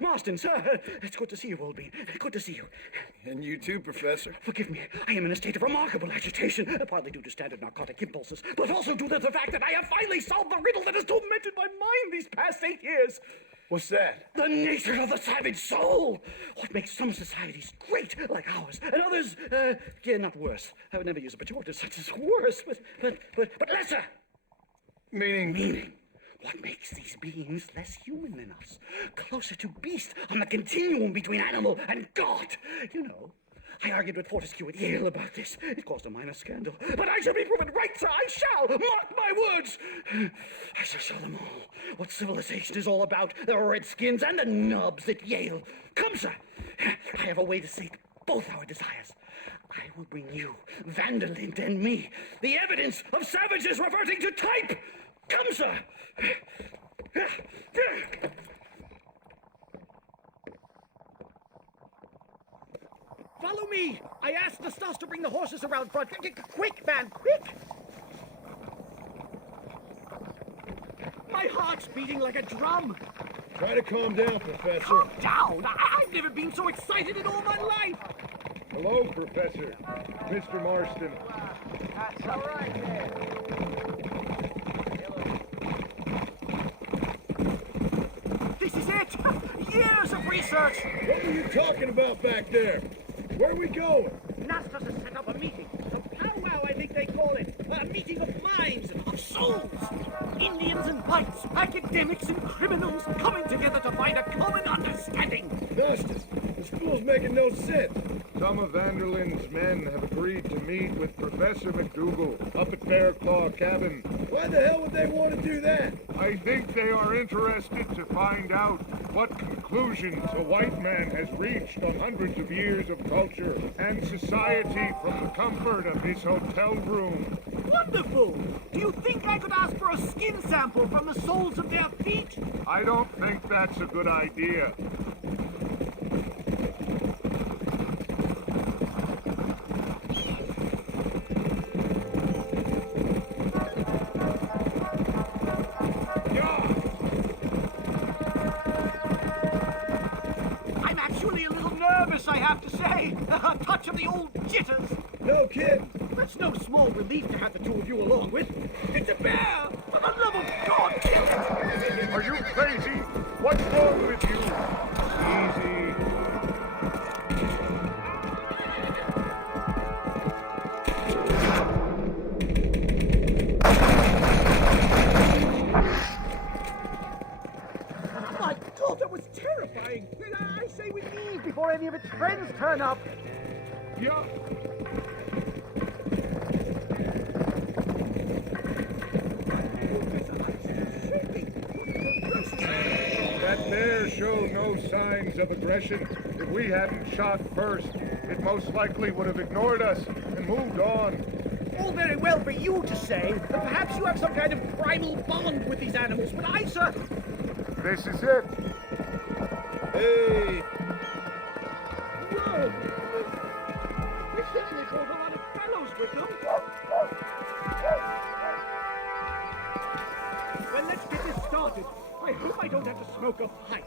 Marston, sir. It's good to see you, Oldbean. Good to see you. And you too, Professor. Forgive me. I am in a state of remarkable agitation, partly due to standard narcotic impulses, but also due to the fact that I have finally solved the riddle that has tormented my mind these past 8 years. What's that? The nature of the savage soul. What makes some societies great, like ours, and others, not worse. I would never use a pejorative such as worse, but lesser. Meaning? What makes these beings less human than us? Closer to beast on the continuum between animal and God. You know, I argued with Fortescue at Yale about this. It caused a minor scandal. But I shall be proven right, sir. I shall. Mark my words. I shall show them all what civilization is all about. The redskins and the nubs at Yale. Come, sir. I have a way to sate both our desires. I will bring you, Vanderlint and me, the evidence of savages reverting to type. Come, sir. Follow me! I asked the Stas to bring the horses around front. Quick, man, quick! My heart's beating like a drum. Try to calm down, Professor. Calm down! I've never been so excited in all my life! Hello, Professor. Mr. Marston. That's all right there. This is it! Years of research! What were you talking about back there? Where are we going? Nastas has set up a meeting. A powwow, I think they call it. A meeting of minds, of souls. Indians and whites, academics and criminals coming together to find a common understanding. Nastas, the school's making no sense. Some of Vanderlin's men have agreed to meet with Professor McDougal up at Bearclaw Cabin. Why the hell would they want to do that? I think they are interested to find out what conclusions a white man has reached on hundreds of years of culture and society from the comfort of his hotel room. Wonderful! Do you think I could ask for a skin sample from the soles of their feet? I don't think that's a good idea. I'm actually a little nervous, I have to say. A touch of the old jitters. No kidding. That's no small relief to have the two of you along with. It's a bear! For the love of God, kill it! Are you crazy? What's wrong with you? Easy. My God, that was terrifying! I say we leave before any of its friends turn up. Yeah. That bear showed no signs of aggression. If we hadn't shot first, it most likely would have ignored us and moved on. All very well for you to say, but perhaps you have some kind of primal bond with these animals, but I, sir... This is it. Hey! Whoa! They certainly brought a lot of fellows with them. Well, let's get this started. I hope I don't have to smoke a pipe.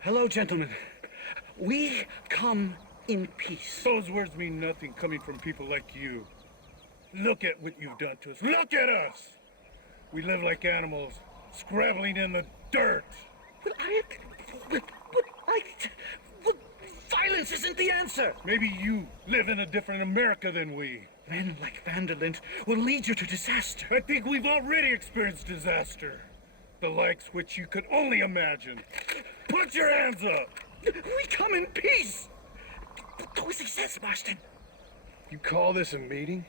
Hello, gentlemen. We come in peace. Those words mean nothing coming from people like you. Look at what you've done to us. Look at us! We live like animals, scrabbling in the dirt. But violence isn't the answer. Maybe you live in a different America than we. Men like Vanderlint will lead you to disaster. I think we've already experienced disaster. The likes which you could only imagine. Put your hands up! We come in peace! Do as he says, Marston. You call this a meeting?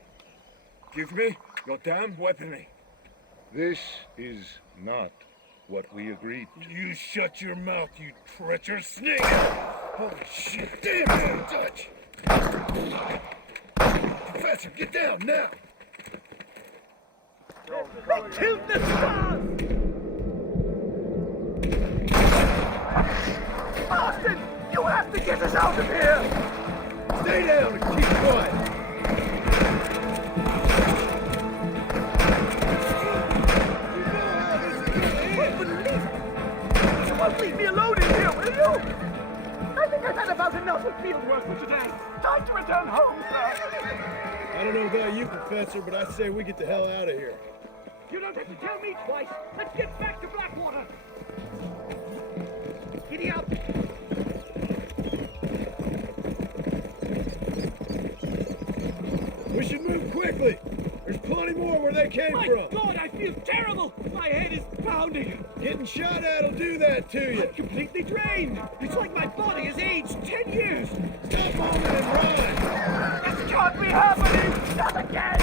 Give me your damn weaponry. This is not what we agreed to. You shut your mouth, you treacherous snake! Holy shit! Damn, touch! Professor, get down now! They killed the stars! Austin, you have to get us out of here! Stay down and keep quiet. You won't leave me alone in here, will you? I think I've had about enough of field work for today. Time to return home, sir. I don't know about you, Professor, but I say we get the hell out of here. You don't have to tell me twice. Let's get back to Blackwater. Giddy up. We should move quickly. There's plenty more where they came My from. God, I feel terrible. My head is pounding. Getting shot at will do that to you. I'm completely drained. It's like my body has aged 10 years. Stop moving and run. This can't be happening. Not again.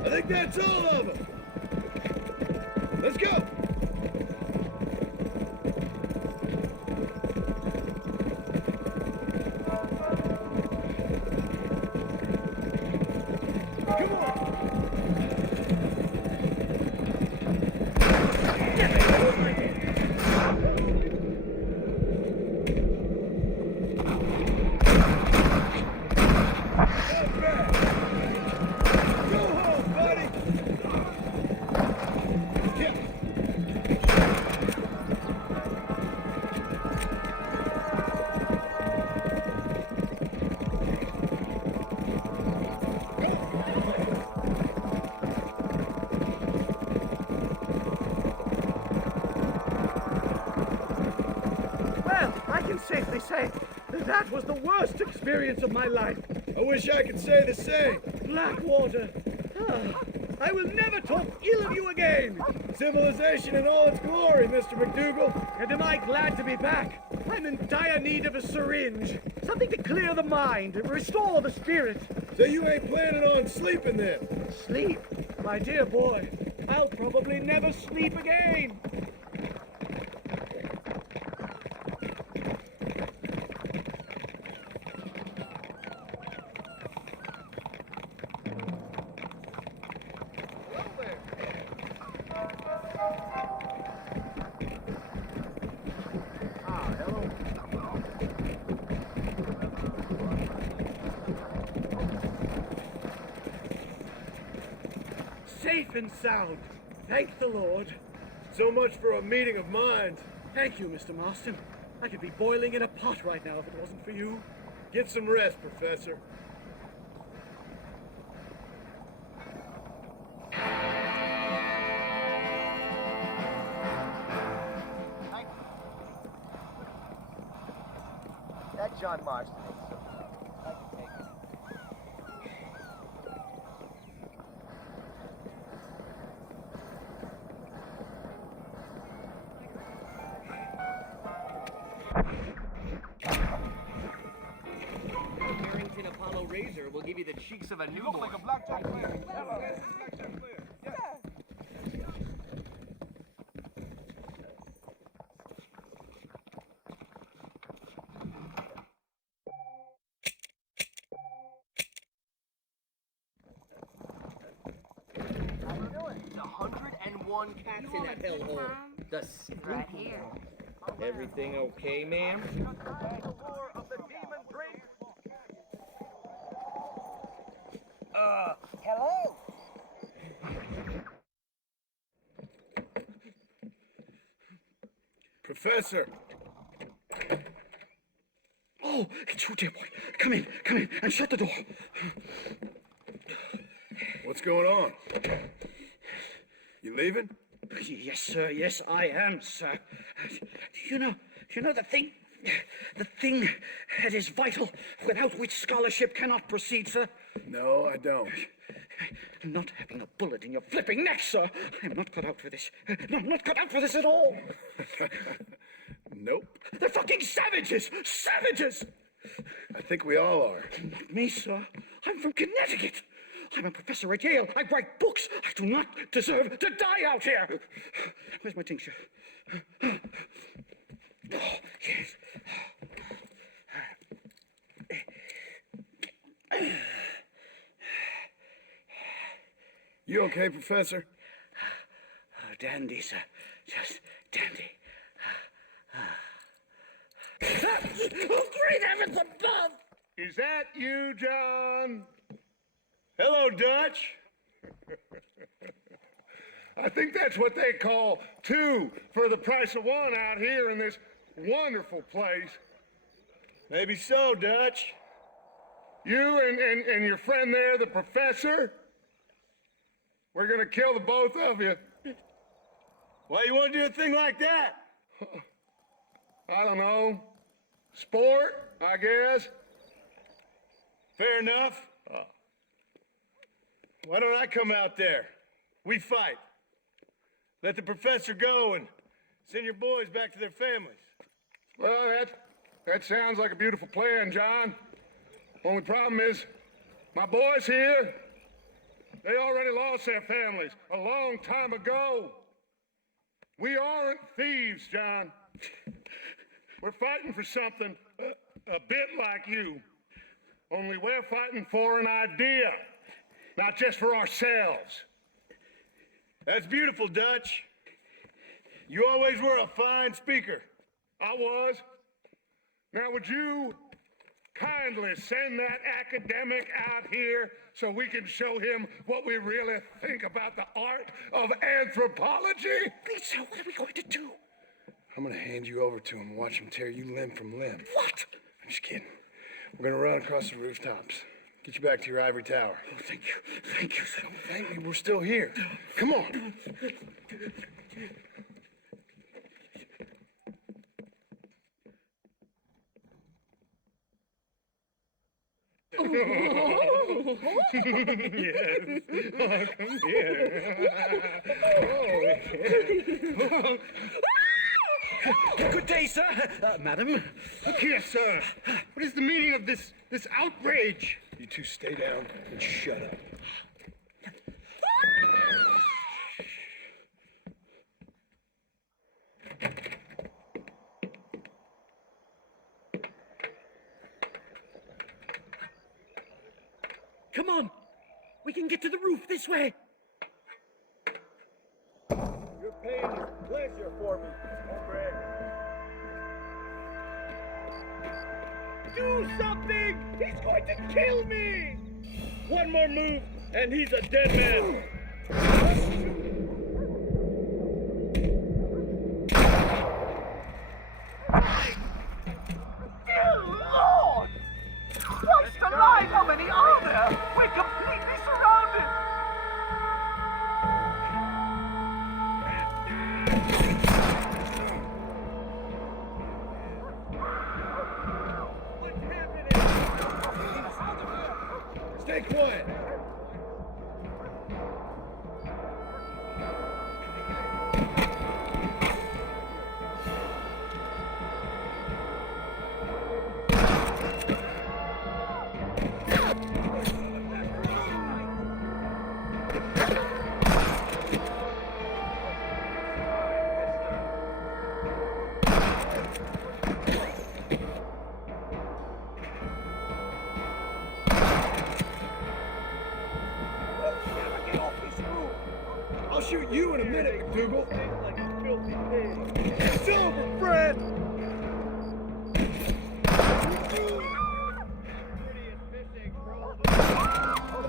I think that's all of them. Let's go. Come on. Go home, buddy. Yeah. Well, I can safely say that was the worst experience of my life. I wish I could say the same. Blackwater. Ah, I will never talk ill of you again. Civilization in all its glory, Mr. McDougal. And am I glad to be back? I'm in dire need of a syringe. Something to clear the mind and restore the spirit. So you ain't planning on sleeping then? Sleep? My dear boy, I'll probably never sleep again. Safe and sound. Thank the Lord. So much for a meeting of minds. Thank you, Mr. Marston. I could be boiling in a pot right now if it wasn't for you. Get some rest, Professor. That John Marston is so I can take it. Carrington Apollo Razor will give you the cheeks of a newborn. Look like a blackjack player. There's 101 cats in that hellhole. The right here. Everything okay, ma'am? Hello? Professor. Oh, it's you, dear boy. Come in, and shut the door. What's going on? You leaving? Yes, sir. Yes, I am, sir. You know the thing that is vital, without which scholarship cannot proceed, sir. No, I don't. Not having a bullet in your flipping neck, sir. I'm not cut out for this. No, I'm not cut out for this at all. Nope. They're fucking savages! Savages! I think we all are. Not me, sir. I'm from Connecticut. I'm a professor at Yale. I write books. I do not deserve to die out here. Where's my tincture? Oh, yes. You okay, Professor? Oh, dandy, sir. Just dandy. Oh, great heavens above! Is that you, John? Hello, Dutch. I think that's what they call two for the price of one out here in this wonderful place. Maybe so, Dutch. You and your friend there, the professor, we're gonna kill the both of you. Why you want to do a thing like that? I don't know. Sport, I guess. Fair enough. Why don't I come out there? We fight. Let the professor go and send your boys back to their families. Well, that sounds like a beautiful plan, John. Only problem is, my boys here, they already lost their families a long time ago. We aren't thieves, John. We're fighting for something a bit like you. Only we're fighting for an idea, not just for ourselves. That's beautiful, Dutch. You always were a fine speaker. I was. Now, would you kindly send that academic out here so we can show him what we really think about the art of anthropology? Please, sir, what are we going to do? I'm gonna hand you over to him and watch him tear you limb from limb. What? I'm just kidding. We're gonna run across the rooftops. Get you back to your ivory tower. Oh, thank you. Thank you, sir. Thank me, we're still here. Come on. Yes. Oh, come here. Good day, sir. Madam. Look here, sir. What is the meaning of this outrage? You two stay down and shut up. Come on. We can get to the roof this way. Your pain is pleasure for me, hombre. Do something! He's going to kill me! One more move, and he's a dead man. Dear Lord! Christ alive, how many are there? We're completely surrounded! What's happening? Stay quiet. I'll shoot you in a minute, McDougal. Like a filthy pig. It's over, Fred. I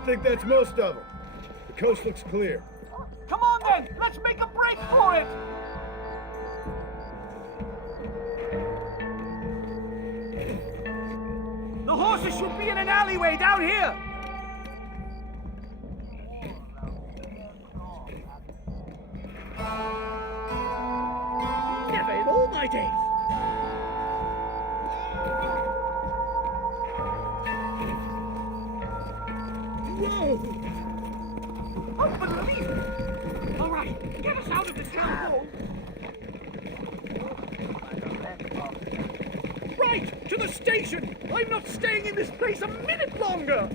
think that's most of them. The coast looks clear. Come on then, let's make a break for it! The horses should be in an alleyway down here! Never in all my days! Whoa! Unbelievable! All right, get us out of this town hall! Right, to the station! I'm not staying in this place a minute longer!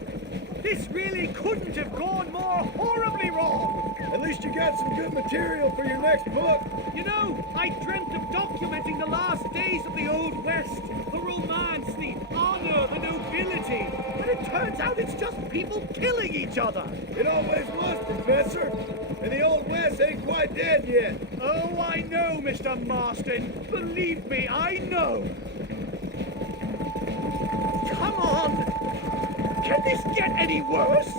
This really couldn't have gone more horribly wrong! At least you got some good material for your next book. You know, I dreamt of documenting the last days of the Old West, the romance, the honor, the nobility. And it turns out it's just people killing each other. It always was, Professor. And the Old West ain't quite dead yet. Oh, I know, Mr. Marston. Believe me, I know. Come on. Can this get any worse?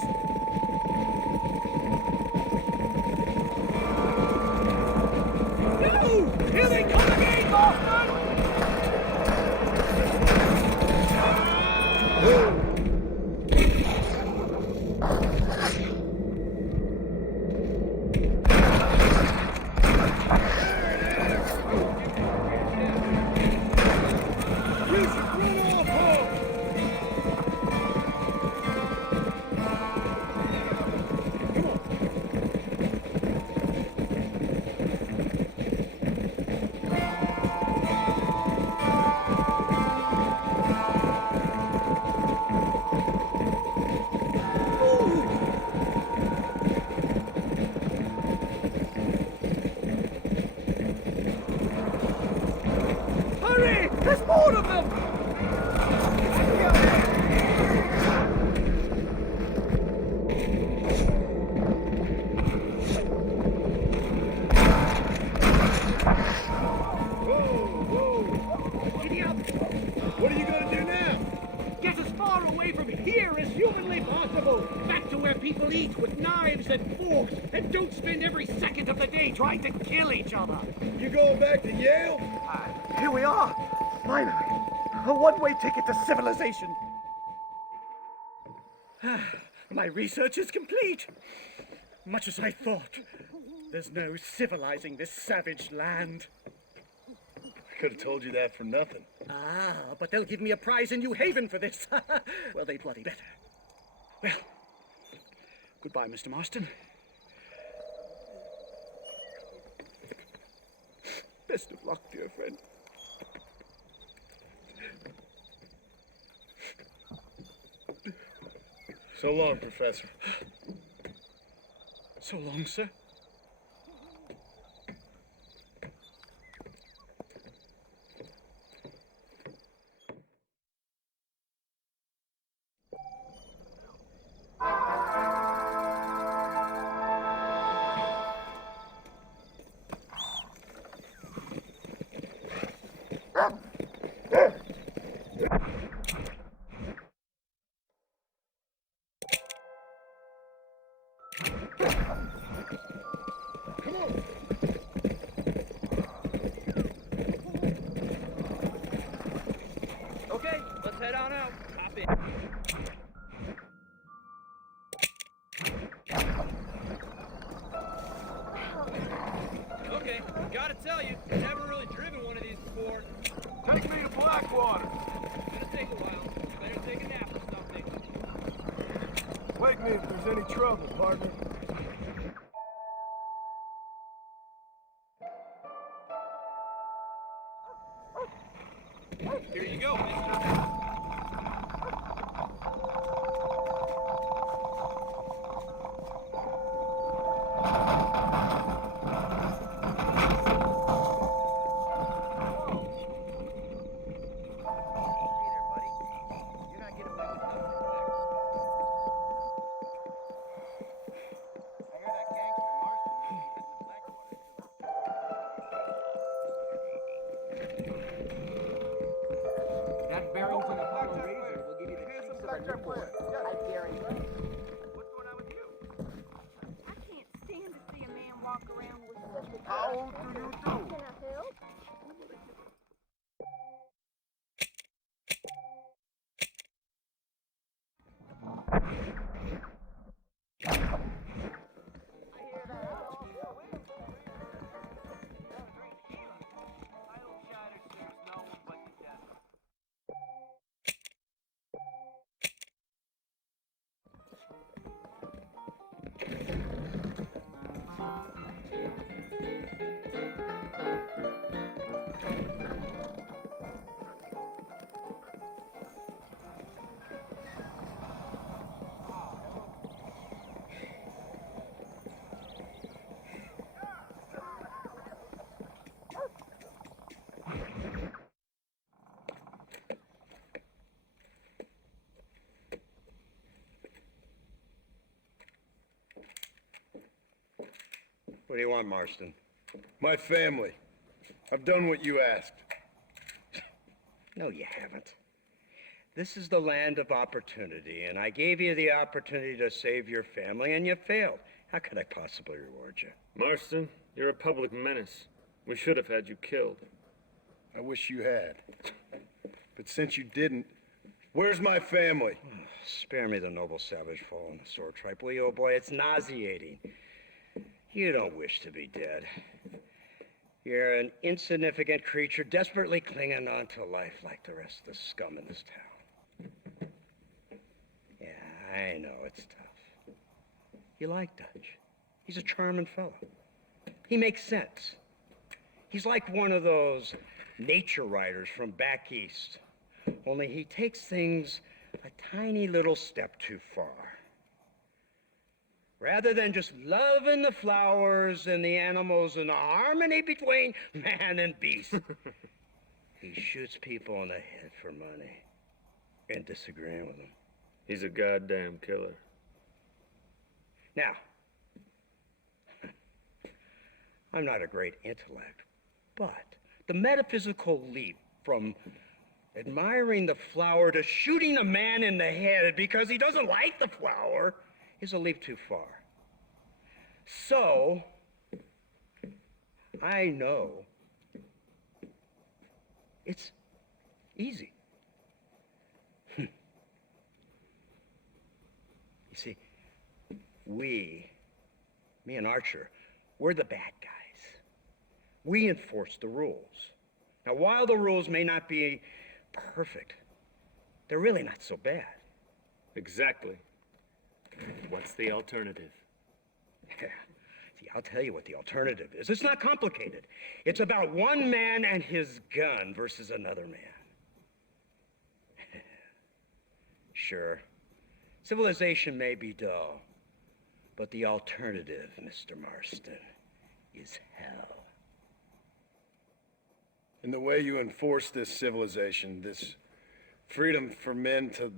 No! Here they come again, Marston! Hurry! There's more of them! Giddy up! What are you gonna do now? Get as far away from here as humanly possible! Back to where people eat with knives and forks, and don't spend every second of the day trying to kill each other! You going back to Yale? Here we are! Finally! A one-way ticket to civilization! My research is complete. Much as I thought. There's no civilizing this savage land. I could have told you that for nothing. Ah, but they'll give me a prize in New Haven for this. Well, they bloody better. Well, goodbye, Mr. Marston. Best of luck, dear friend. So long, Professor. So long, sir. Okay, let's head on out. Hop in. Okay, gotta tell you, never really driven one of these before. Take me to Blackwater. Gonna take a while. Better take a nap or something. Wake me if there's any trouble, partner. Here you go, mister. That Barrington Apollo razor will give you the cheeks of a newborn. I guarantee. What's going on with you? I can't stand to see a man walk around with such a How old do you do? Can I help? What do you want, Marston? My family. I've done what you asked. No, you haven't. This is the land of opportunity, and I gave you the opportunity to save your family, and you failed. How could I possibly reward you? Marston, you're a public menace. We should have had you killed. I wish you had. But since you didn't, where's my family? Spare me the noble savage fall on the sword tripe, will you, old boy? It's nauseating. You don't wish to be dead. You're an insignificant creature desperately clinging on to life like the rest of the scum in this town. Yeah, I know it's tough. You like Dutch. He's a charming fellow. He makes sense. He's like one of those nature writers from back east. Only he takes things a tiny little step too far. Rather than just loving the flowers and the animals and the harmony between man and beast, he shoots people in the head for money and disagreeing with them. He's a goddamn killer. Now, I'm not a great intellect, but the metaphysical leap from admiring the flower to shooting a man in the head because he doesn't like the flower is a leap too far. So, I know it's easy. You see, me and Archer, we're the bad guys. We enforce the rules. Now, while the rules may not be perfect, they're really not so bad. Exactly. What's the alternative? Yeah. See, I'll tell you what the alternative is. It's not complicated. It's about one man and his gun versus another man. Sure, civilization may be dull, but the alternative, Mr. Marston, is hell. And the way you enforce this civilization, this freedom for men to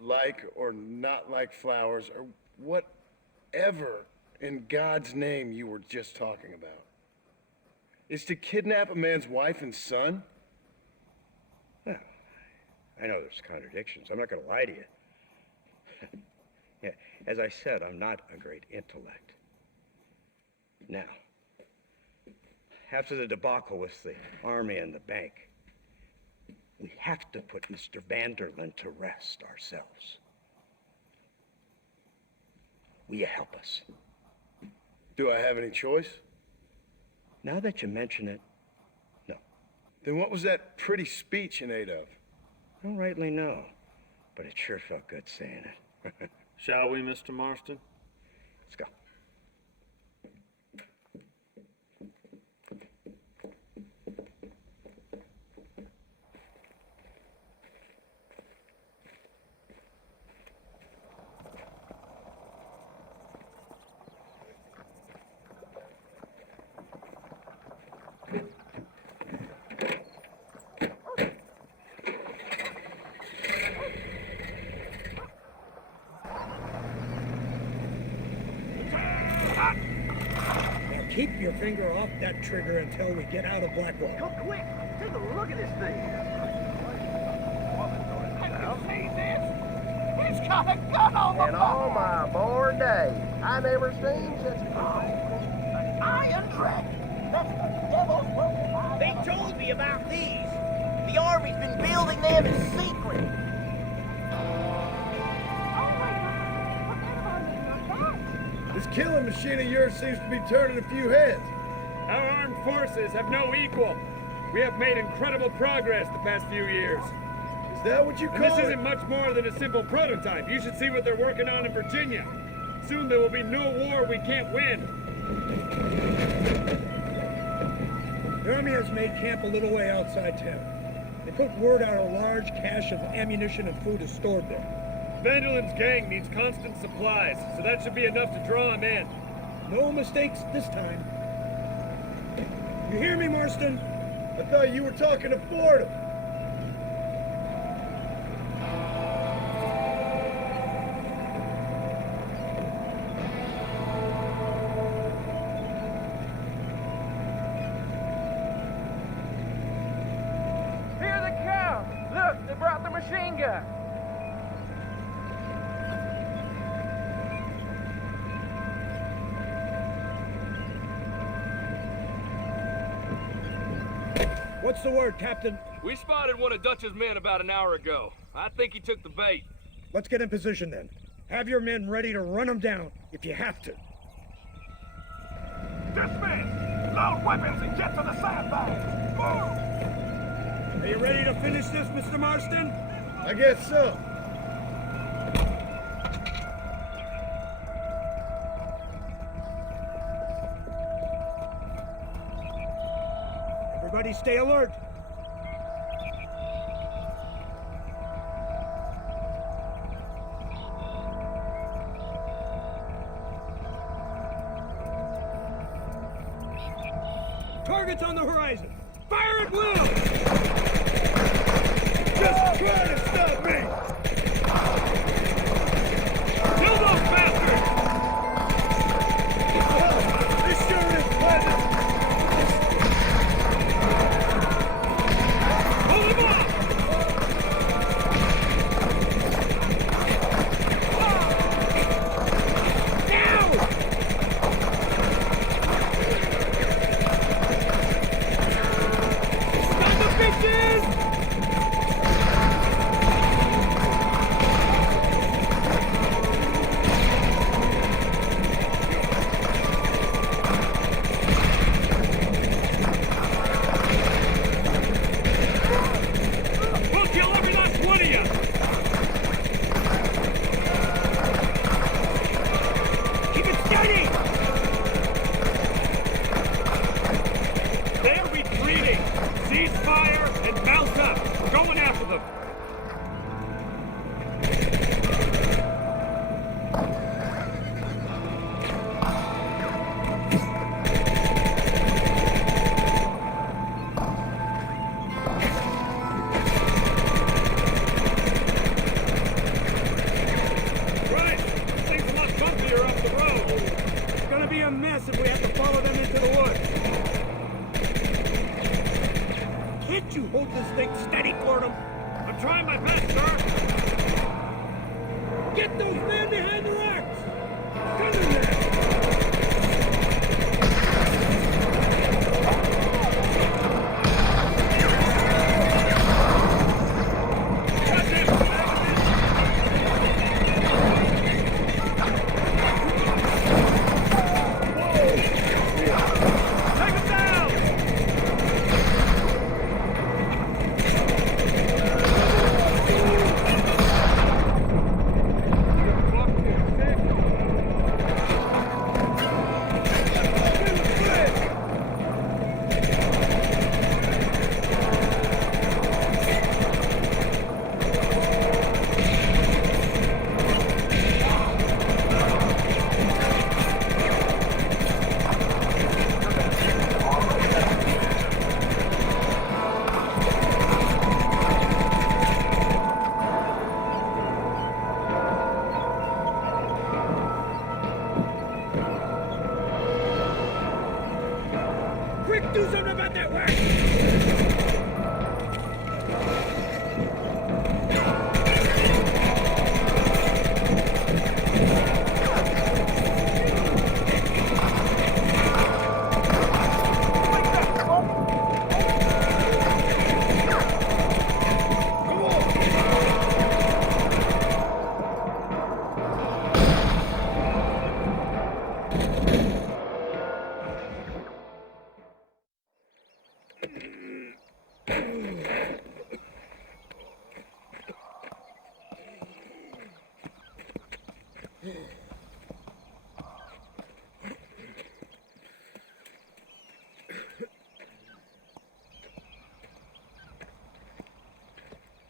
like or not like flowers, or whatever in God's name you were just talking about, is to kidnap a man's wife and son? Well, I know there's contradictions. I'm not going to lie to you. Yeah, as I said, I'm not a great intellect. Now, after the debacle with the army and the bank, we have to put Mr. Vanderlyn to rest ourselves. Will you help us? Do I have any choice? Now that you mention it, no. Then what was that pretty speech in aid of? I don't rightly know, but it sure felt good saying it. Shall we, Mr. Marston? Let's go. Keep your finger off that trigger until we get out of Blackwell. Come quick! Take a look at this thing! Have you seen this? He's got a gun on the In all my born days, I never seen such a an iron dragon. That's the devil's weapon. They told me about these. The Army's been building them in secret. Oh my God! Forget about me, not that. This killing machine of yours seems to be turning a few heads. Our armed forces have no equal. We have made incredible progress the past few years. Is that what you And call this it? isn't much more than a simple prototype. You should see what they're working on in Virginia. Soon there will be no war we can't win. The Army has made camp a little way outside town. They put word out a large cache of ammunition and food is stored there. Vanderlyn's gang needs constant supplies, so that should be enough to draw him in. No mistakes this time. You hear me, Marston? I thought you were talking to Fordham. machine gun. What's the word, Captain? We spotted one of Dutch's men about an hour ago. I think he took the bait. Let's get in position then. Have your men ready to run them down if you have to. Dismiss! Load weapons and get to the sandbags! Move! Are you ready to finish this, Mr. Marston? I guess so. Everybody stay alert. Target's on the horizon. Fire at will! Just try to stop me! Kill those bastards! This sure is pleasant! Hold them off!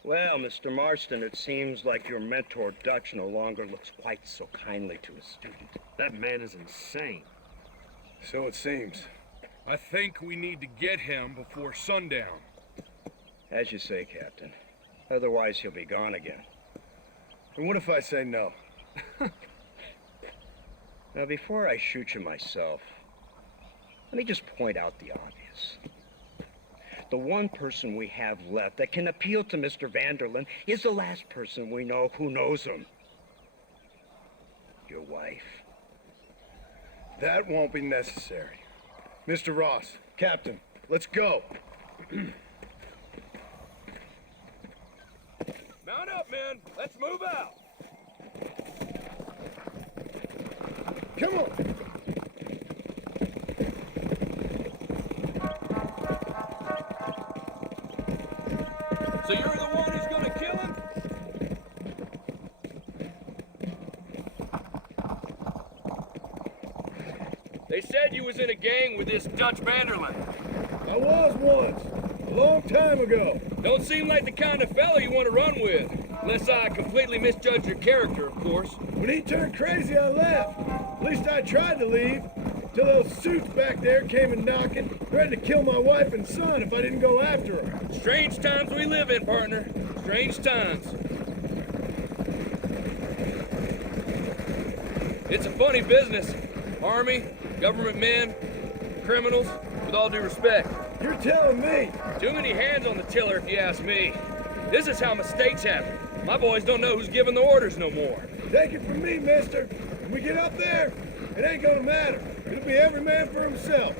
Well, Mr. Marston, it seems like your mentor Dutch no longer looks quite so kindly to his student. That man is insane. So it seems. I think we need to get him before sundown. As you say, Captain. Otherwise, he'll be gone again. And what if I say no? Now, before I shoot you myself, let me just point out the obvious. The one person we have left that can appeal to Mr. Vanderlyn is the last person we know who knows him. Your wife. That won't be necessary. Mr. Ross, Captain, let's go. Mount up, men. Let's move out. Come on. So you're the one who's gonna kill him? They said you was in a gang with this Dutch Vanderlyn. I was once, a long time ago. Don't seem like the kind of fellow you want to run with. Unless I completely misjudged your character, of course. When he turned crazy, I left. At least I tried to leave. Till those suits back there came and knocking, threatened to kill my wife and son if I didn't go after her. Strange times we live in, partner. Strange times. It's a funny business. Army, government men, criminals, with all due respect. You're telling me? Too many hands on the tiller, if you ask me. This is how mistakes happen. My boys don't know who's giving the orders no more. Take it from me, mister. When we get up there, it ain't gonna matter. It'll be every man for himself.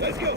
Let's go.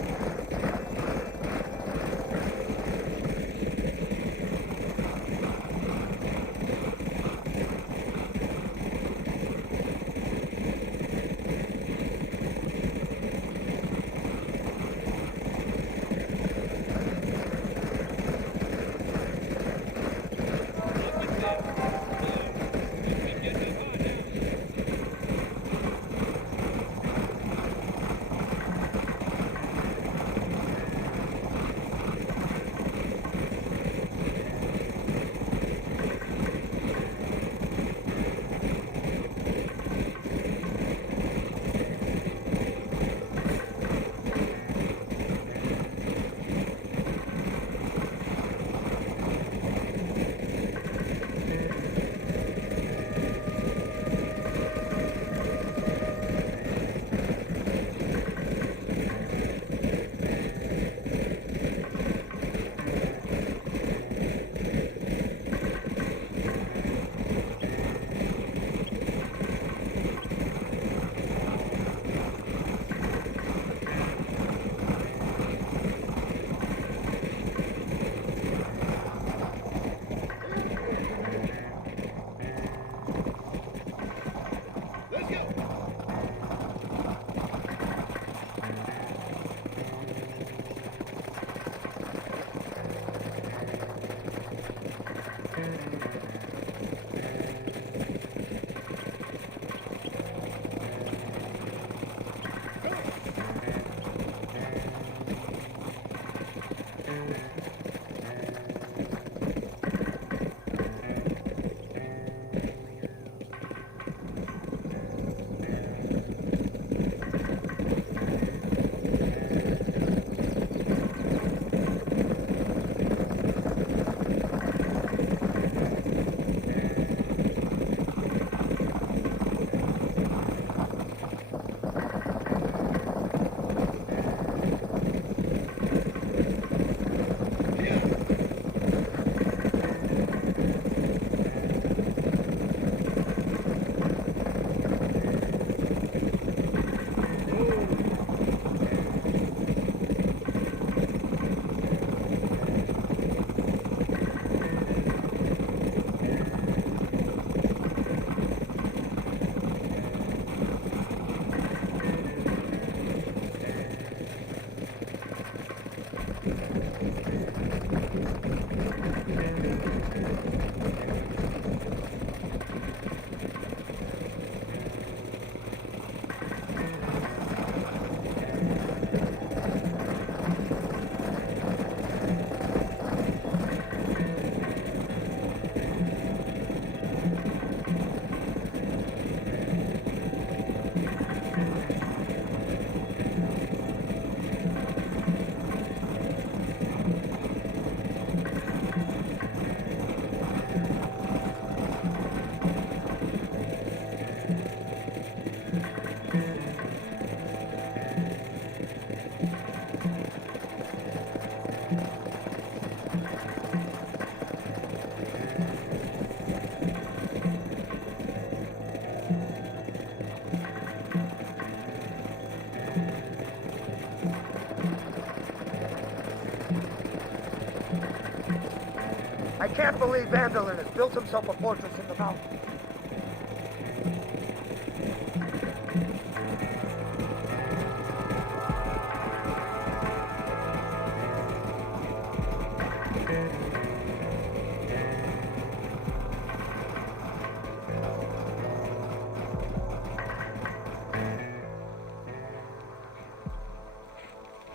Can't believe Vanderlyn has built himself a fortress in the mountains.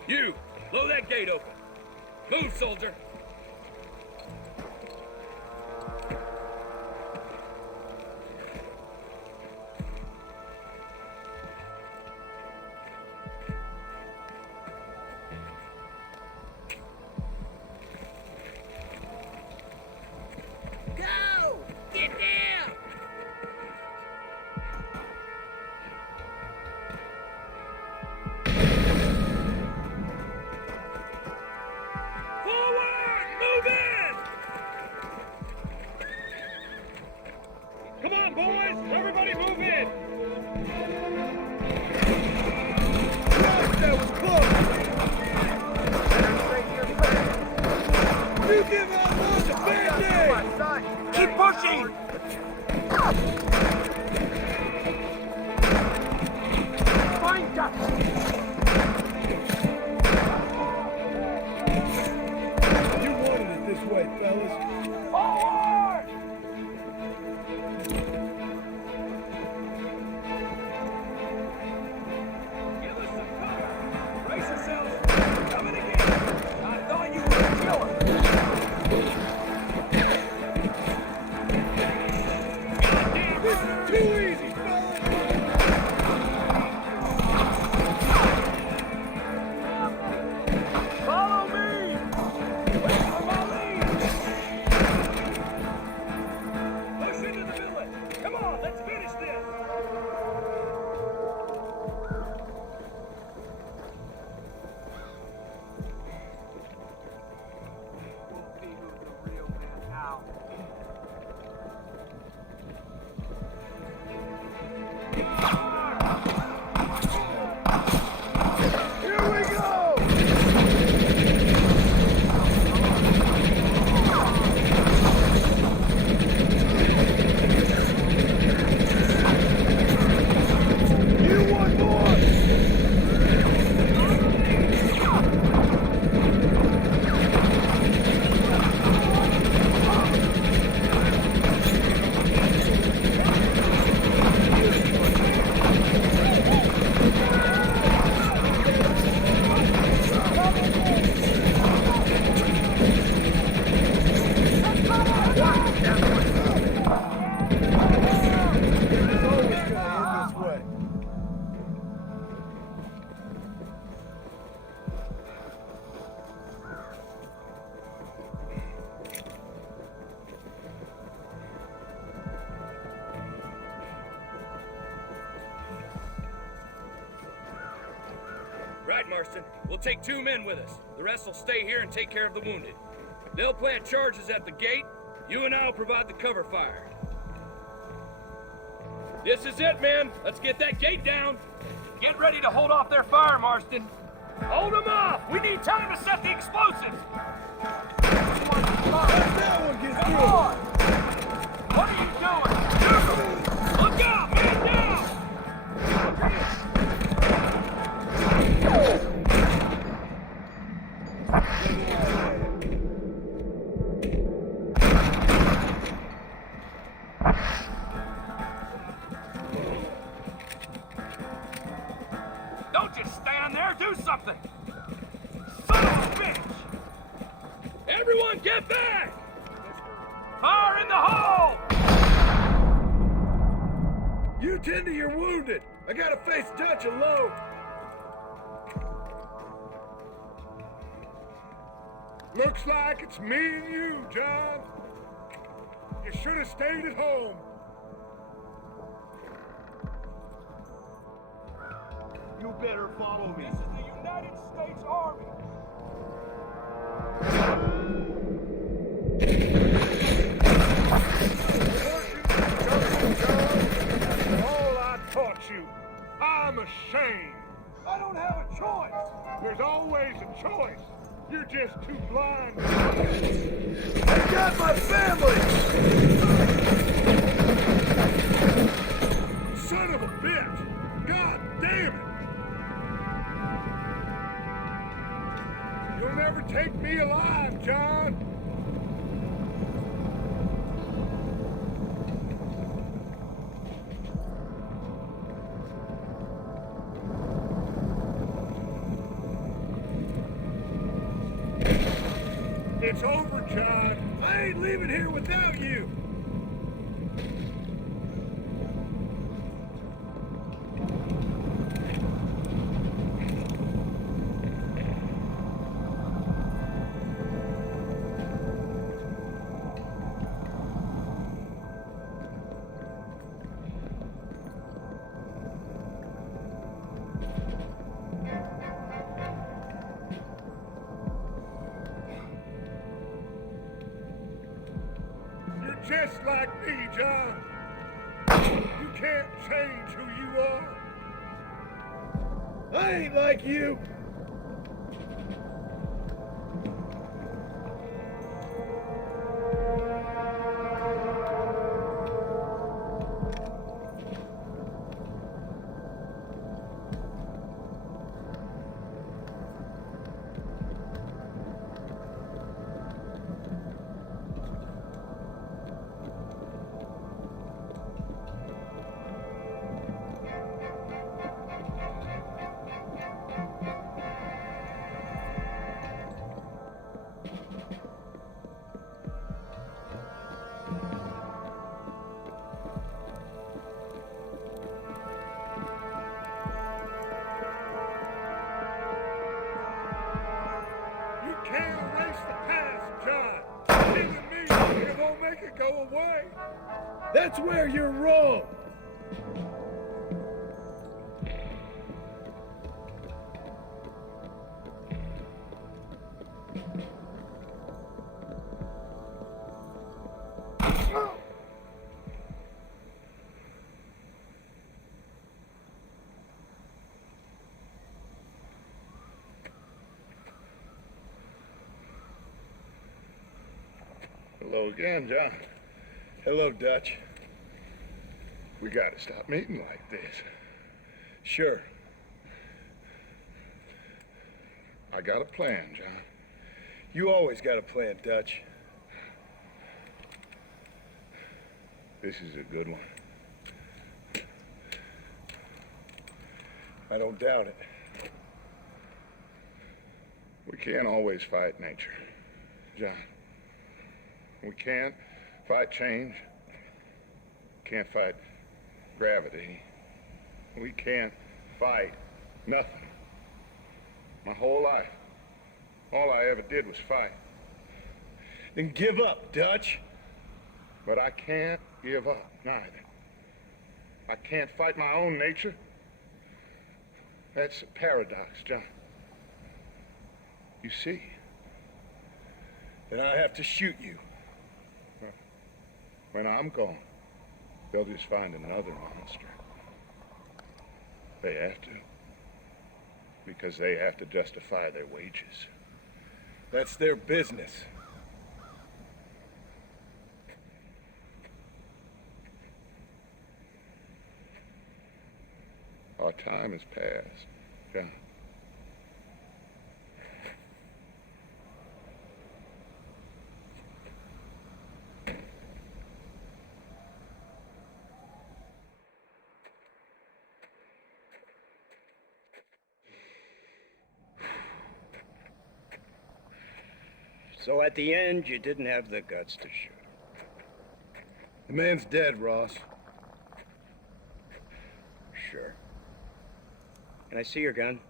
You, blow that gate open. Move, soldier. Go! Get down! Forward! Move in! Come on, boys! Everybody move in! That was close! You give our boys a bad day! Keep pushing! Find us! You wanted it this way, fellas. Forward! Give us some cover! Brace yourselves! Coming again! I thought you were a killer! This is too easy, fellas! Follow me! Wait for my lead! Push into the village! Come on, let's finish this! We'll see who's the real man now. Here we go! You want more? It's always gonna end this way. Right, Marston. We'll take 2 men with us. The rest will stay here and take care of the wounded. They'll plant charges at the gate. You and I'll provide the cover fire. This is it, men. Let's get that gate down. Get ready to hold off their fire, Marston. Hold them off! We need time to set the explosives! That one gets Come through. on! What are you doing? Look out! Man down! Don't just stand there, do something! Son of a bitch! Everyone get back! Fire in the hole! You tend to your wounded. I gotta face Dutch alone. Looks like it's me and you, John. You should have stayed at home. You better follow me. This is the United States Army. All I taught you. I'm ashamed. I don't have a choice. There's always a choice. You're just too blind. They got my family! Son of a bitch! God damn it! You'll never take me alive, John! It's over, John. I ain't leaving here without you. Just like me, John. You can't change who you are. I ain't like you. Can't erase the past, John. Even me, it won't make it go away. That's where you're wrong. Hello again, John. Hello, Dutch. We gotta stop meeting like this. Sure. I got a plan, John. You always got a plan, Dutch. This is a good one. I don't doubt it. We can't always fight nature, John. We can't fight change. Can't fight gravity. We can't fight nothing. My whole life, all I ever did was fight. Then give up, Dutch. But I can't give up, neither. I can't fight my own nature. That's a paradox, John. You see? Then I have to shoot you. When I'm gone, they'll just find another monster. They have to. Because they have to justify their wages. That's their business. Our time has passed, John. So at the end, you didn't have the guts to shoot him. The man's dead, Ross. Sure. Can I see your gun?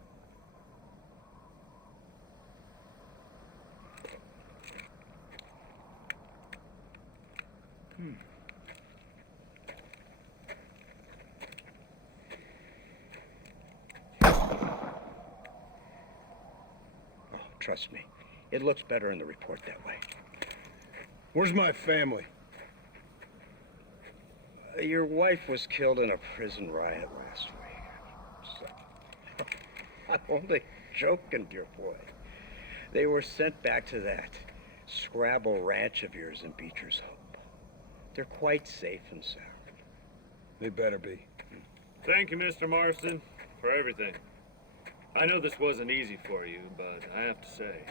Oh, trust me. It looks better in the report that way. Where's my family? Your wife was killed in a prison riot last week. So, I'm only joking, dear boy. They were sent back to that Scrabble ranch of yours in Beecher's Hope. They're quite safe and sound. They better be. Thank you, Mr. Marston, for everything. I know this wasn't easy for you, but I have to say,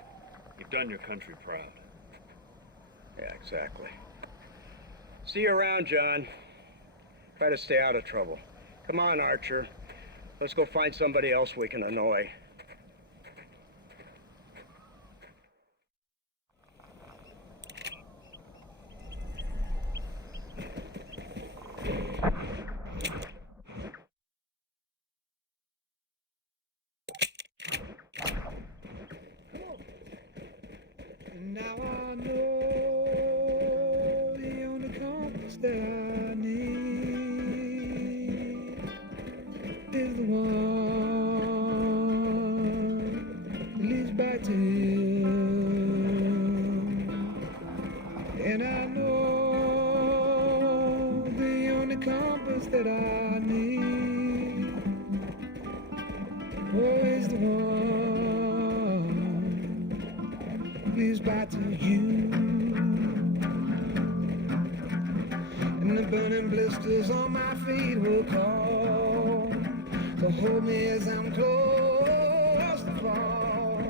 you've done your country proud. Yeah, exactly. See you around, John. Try to stay out of trouble. Come on, Archer. Let's go find somebody else we can annoy. Now I know the only compass that I need is the one that leads back to you. And I know the only compass that I need is the one that leads back to you. And the burning blisters on my feet will call to hold me as I'm close to fall.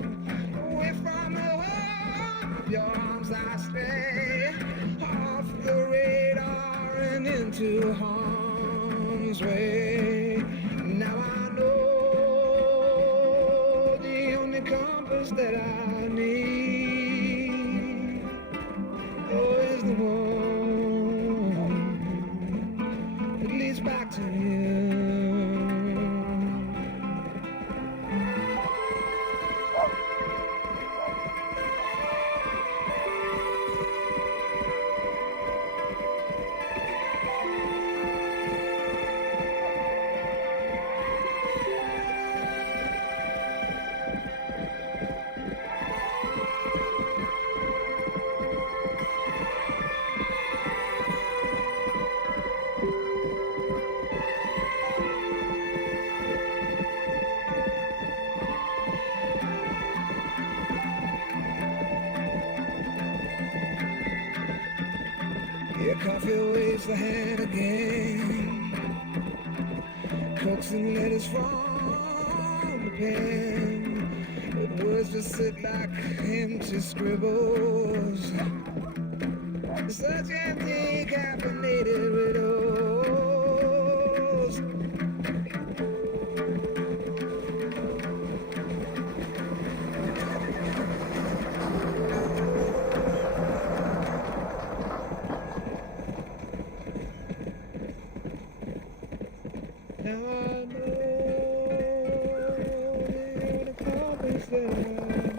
Away from the warmth of your arms I stray, off the radar and into harm's way. Now I know the only compass that I need is the one that leads back to you. Yeah, coffee waves the hand again, coaxing letters from the pen, but words just sit like empty scribbles, such empty caffeinated riddles. Now I know the compass that I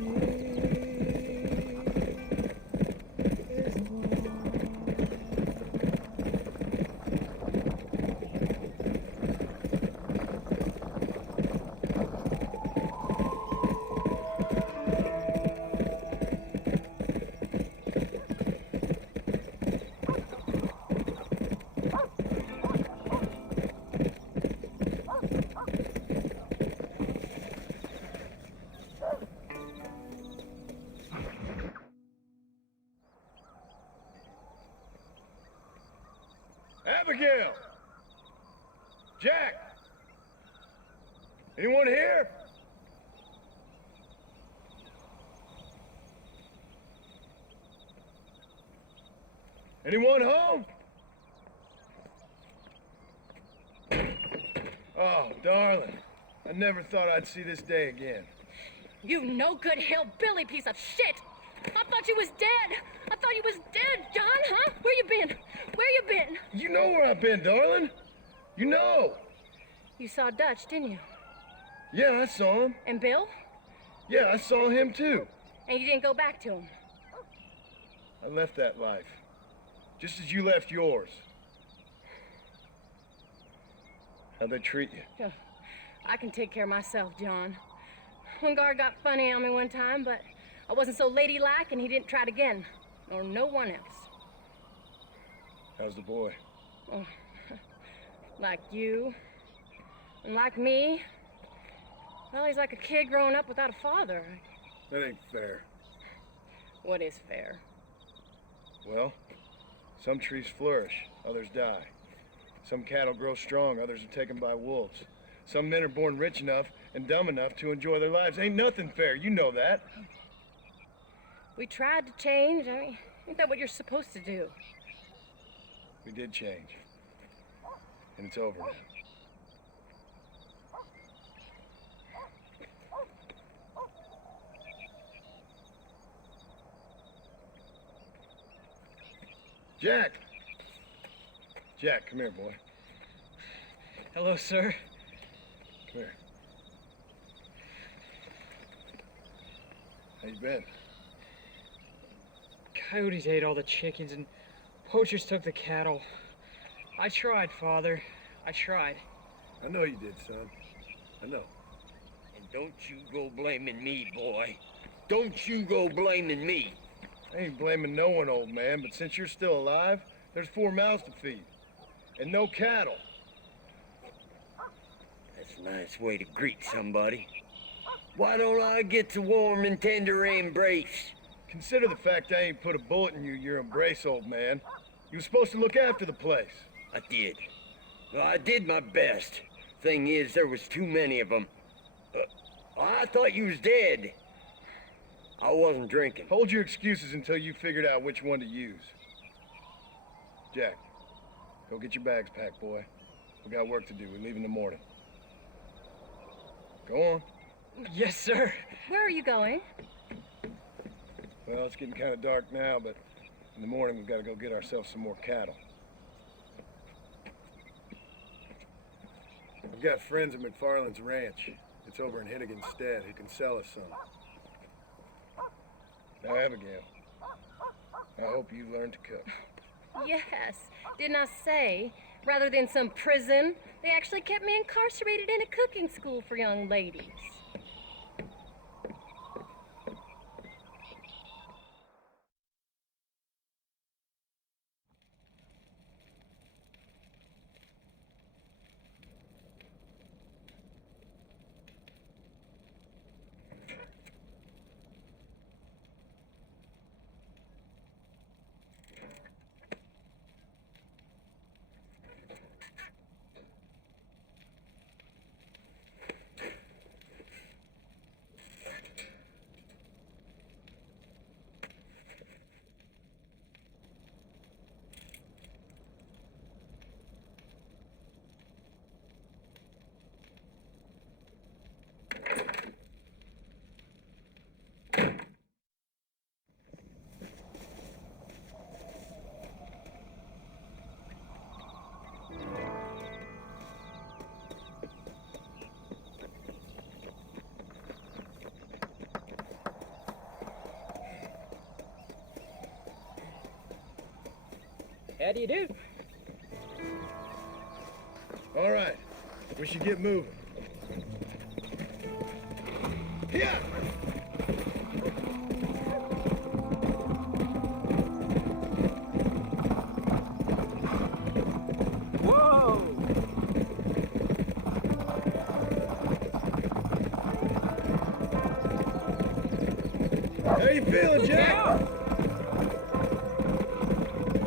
need is the one. Abigail! Jack! Anyone here? Anyone home? Oh, darling. I never thought I'd see this day again. You no good hillbilly piece of shit! I thought you was dead! I thought you was dead, John, huh? Where you been? Where you been? You know where I've been, darling. You know. You saw Dutch, didn't you? Yeah, I saw him. And Bill? Yeah, I saw him too. And you didn't go back to him? I left that life. Just as you left yours. How'd they treat you? I can take care of myself, John. One guard got funny on me one time, but I wasn't so ladylike and he didn't try it again. Nor no one else. How's the boy? Oh, like you. And like me. Well, he's like a kid growing up without a father. That ain't fair. What is fair? Well, some trees flourish, others die. Some cattle grow strong, others are taken by wolves. Some men are born rich enough and dumb enough to enjoy their lives. Ain't nothing fair, you know that. We tried to change. I mean, ain't that what you're supposed to do? We did change. And it's over now. Jack! Jack, come here, boy. Hello, sir. Come here. How you been? Coyotes ate all the chickens and poachers took the cattle. I tried, Father. I tried. I know you did, son. I know. And don't you go blaming me, boy. Don't you go blaming me. I ain't blaming no one, old man, but since you're still alive, there's 4 mouths to feed. And no cattle. That's a nice way to greet somebody. Why don't I get the warm and tender embrace? Consider the fact I ain't put a bullet in your embrace, old man. You were supposed to look after the place. I did. No, I did my best. Thing is, there was too many of them. I thought you was dead. I wasn't drinking. Hold your excuses until you figured out which one to use. Jack, go get your bags packed, boy. We got work to do. We leave in the morning. Go on. Yes, sir. Where are you going? Well, it's getting kind of dark now, but in the morning we've got to go get ourselves some more cattle. We've got friends at McFarland's ranch. It's over in Hennigan's stead who can sell us some. Now, Abigail, I hope you learn to cook. Yes. Didn't I say, rather than some prison, they actually kept me incarcerated in a cooking school for young ladies. How do you do? All right, we should get moving. Here! Whoa! How you feeling, Jack?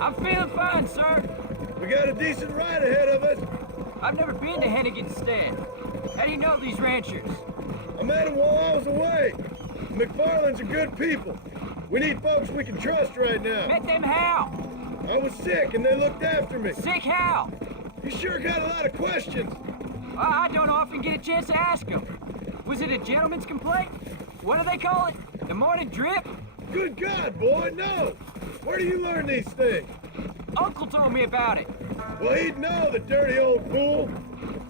I'm feeling fine, sir. We got a decent ride ahead of us. I've never been to Hennigan's stead. How do you know these ranchers? I met them while I was away. McFarland's are good people. We need folks we can trust right now. Met them how? I was sick and they looked after me. Sick how? You sure got a lot of questions. I don't often get a chance to ask them. Was it a gentleman's complaint? What do they call it? The morning drip? Good God, boy, no! Where do you learn these things? Uncle told me about it. Well, he'd know, the dirty old fool.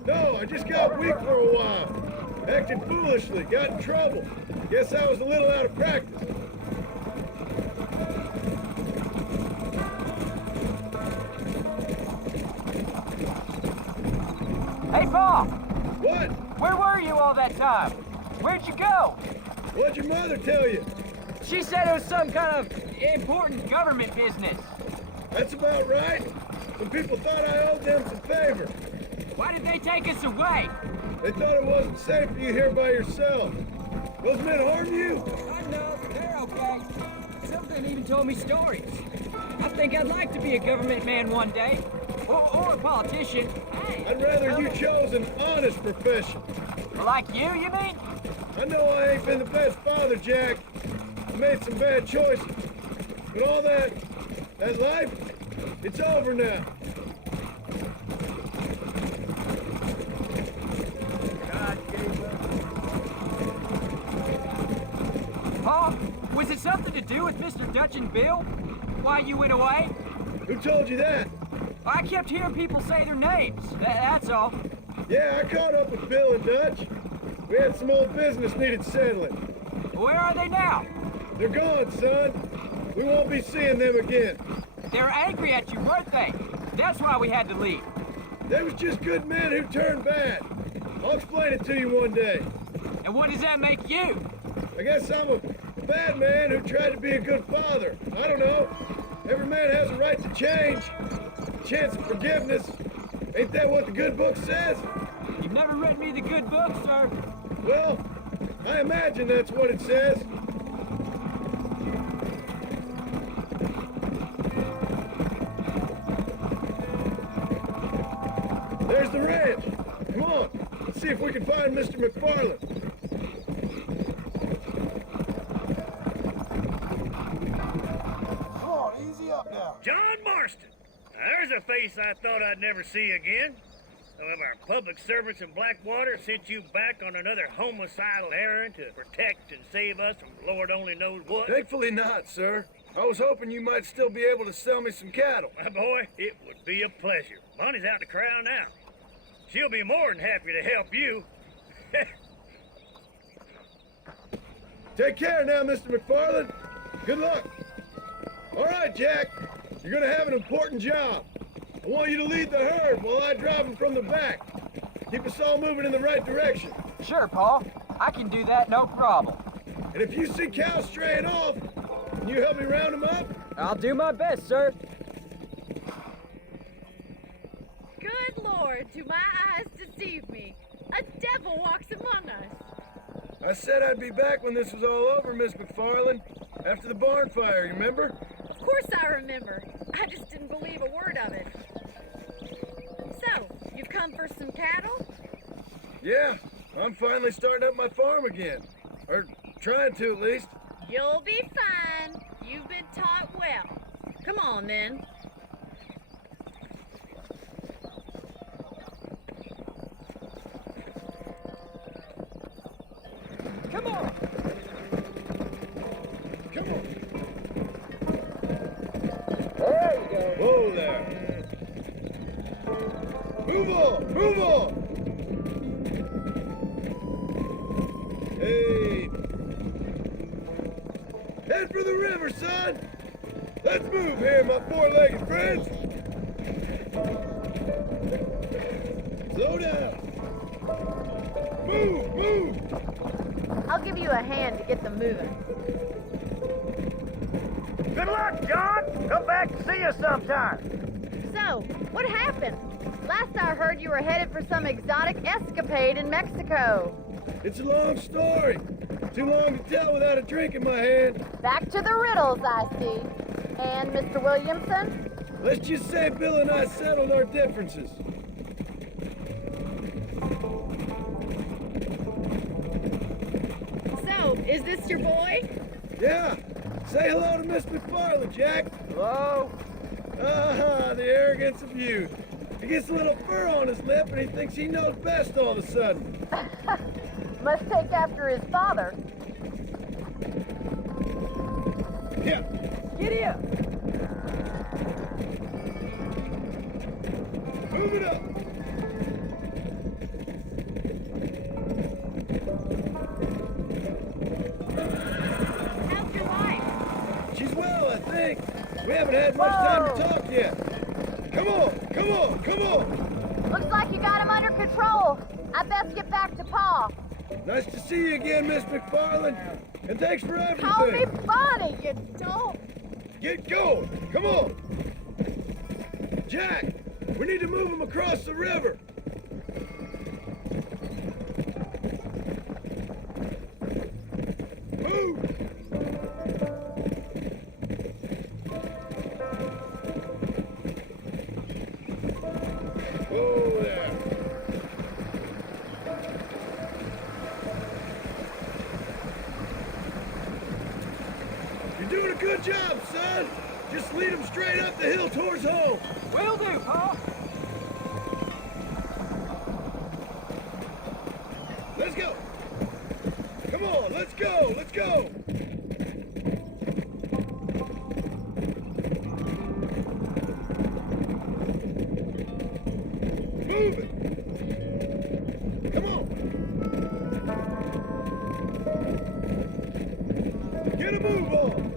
No, I just got weak for a while. Acted foolishly, got in trouble. Guess I was a little out of practice. Hey, Paul! What? Where were you all that time? Where'd you go? What'd your mother tell you? She said it was some kind of important government business. That's about right. Some people thought I owed them some favor. Why did they take us away? They thought it wasn't safe for you here by yourself. Those men harm you? I know, they're okay. Some of them even told me stories. I think I'd like to be a government man one day. Or a politician. Hey, I'd rather you chose an honest profession. like you mean? I know I ain't been the best father, Jack. I made some bad choices. But all that life, it's over now. Paul, was it something to do with Mr. Dutch and Bill? Why you went away? Who told you that? I kept hearing people say their names. That's all. Yeah, I caught up with Bill and Dutch. We had some old business needed settling. Where are they now? They're gone, son. We won't be seeing them again. They're angry at you, weren't they? That's why we had to leave. They was just good men who turned bad. I'll explain it to you one day. And what does that make you? I guess I'm a bad man who tried to be a good father. I don't know. Every man has a right to change. A chance of forgiveness. Ain't that what the good book says? You've never read me the good book, sir. Well, I imagine that's what it says. There's the ranch. Come on, let's see if we can find Mr. McFarland. Come on, easy up now. John Marston. There's a face I thought I'd never see again. Some of our public servants in Blackwater sent you back on another homicidal errand to protect and save us from Lord only knows what. Thankfully not, sir. I was hoping you might still be able to sell me some cattle. My boy, it would be a pleasure. Bonnie's out to corral now. She'll be more than happy to help you. Take care now, Mr. McFarland. Good luck. All right, Jack. You're gonna have an important job. I want you to lead the herd while I drive them from the back. Keep us all moving in the right direction. Sure, Paul. I can do that, no problem. And if you see cows straying off, can you help me round them up? I'll do my best, sir. Good Lord, do my eyes deceive me? A devil walks among us. I said I'd be back when this was all over, Miss McFarland. After the barn fire, you remember? Of course I remember. I just didn't believe a word of it. So, you've come for some cattle? Yeah, I'm finally starting up my farm again. Or trying to, at least. You'll be fine. You've been taught well. Come on, then. Come on! Come on! There you go. Whoa there. Move on! Move on! Hey! Head for the river, son! Let's move here, my four-legged friends! Slow down! Move! Move! I'll give you a hand to get them moving. Good luck, John. Come back and see us sometime. So, what happened? Last I heard you were headed for some exotic escapade in Mexico. It's a long story. Too long to tell without a drink in my hand. Back to the riddles, I see. And Mr. Williamson? Let's just say Bill and I settled our differences. So, is this your boy? Yeah. Say hello to Miss McFarland, Jack. Hello. Ah, the arrogance of youth. He gets a little fur on his lip and he thinks he knows best all of a sudden. Must take after his father. Yeah. Giddy up! Move it up. How's your wife? She's well, I think. We haven't had much time to talk yet. Come on, come on, come on. Looks like you got him under control. I best get back to Pa. Nice to see you again, Miss McFarland. And thanks for everything. Call me Bonnie, you dope. Get going. Come on. Jack, we need to move him across the river. Good job, son. Just lead them straight up the hill towards home. Will do, Pa. Let's go. Come on, let's go, let's go. Move it. Come on. Get a move on.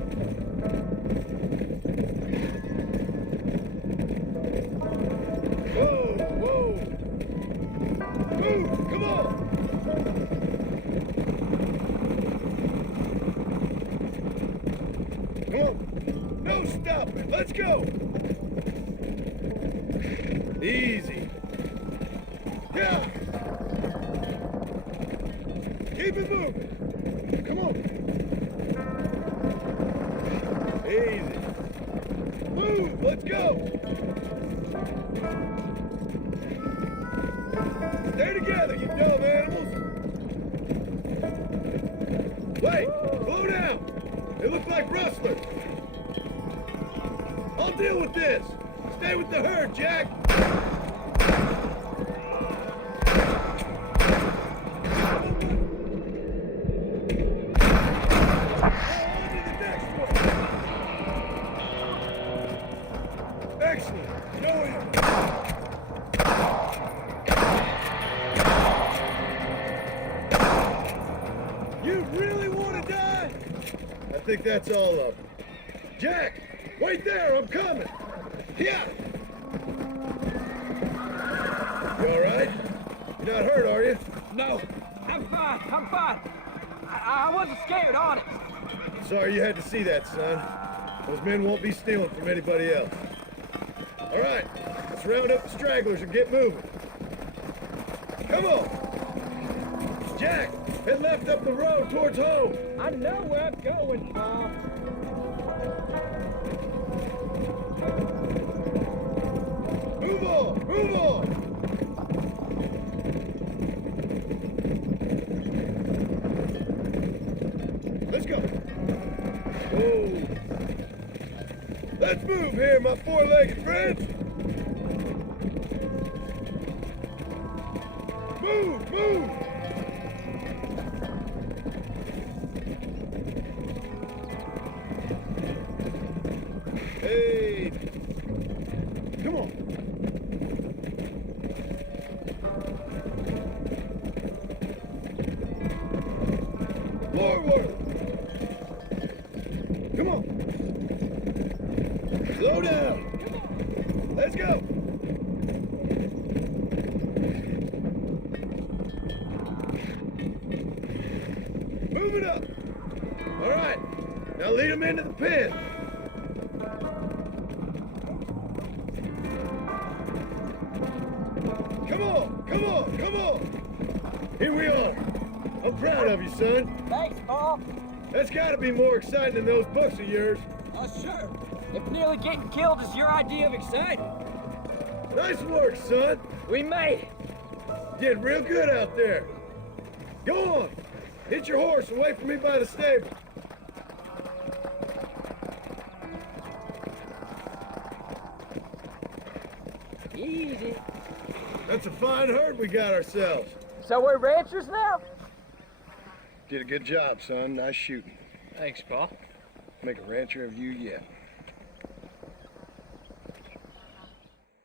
Whoa, whoa. Move, come on. Come on. No stopping. Let's go. Easy. Yeah. Keep it moving. Come on. Easy. Move. Let's go. Stay together, you dumb animals. Wait. Slow down. They look like rustlers. I'll deal with this. Stay with the herd, Jack. Excellent. Go in. You really want to die? I think that's all of them. Jack, wait there. I'm coming. Yeah. You all right? You're not hurt, are you? No, I'm fine. I'm fine. I wasn't scared, honest. Sorry you had to see that, son. Those men won't be stealing from anybody else. All right, let's round up the stragglers and get moving. Come on. Jack, head left up the road towards home. I know where I'm going, Pa. Move on, move on. Let's go. Whoa. Let's move here, my four-legged friends. Move, move. Hey. Come on. Forward. Come on. Slow down. Let's go. Move it up. All right. Now lead them into the pen. Come on. Come on. Come on. Here we are. I'm proud of you, son. Thanks, Pa. That's got to be more exciting than those books of yours. Sure. If nearly getting killed is your idea of exciting. Nice work, son. We made it. Did real good out there. Go on. Hit your horse and wait for me by the stable. Easy. That's a fine herd we got ourselves. So we're ranchers now? Did a good job, son. Nice shooting. Thanks, Pa. Make a rancher of you yet.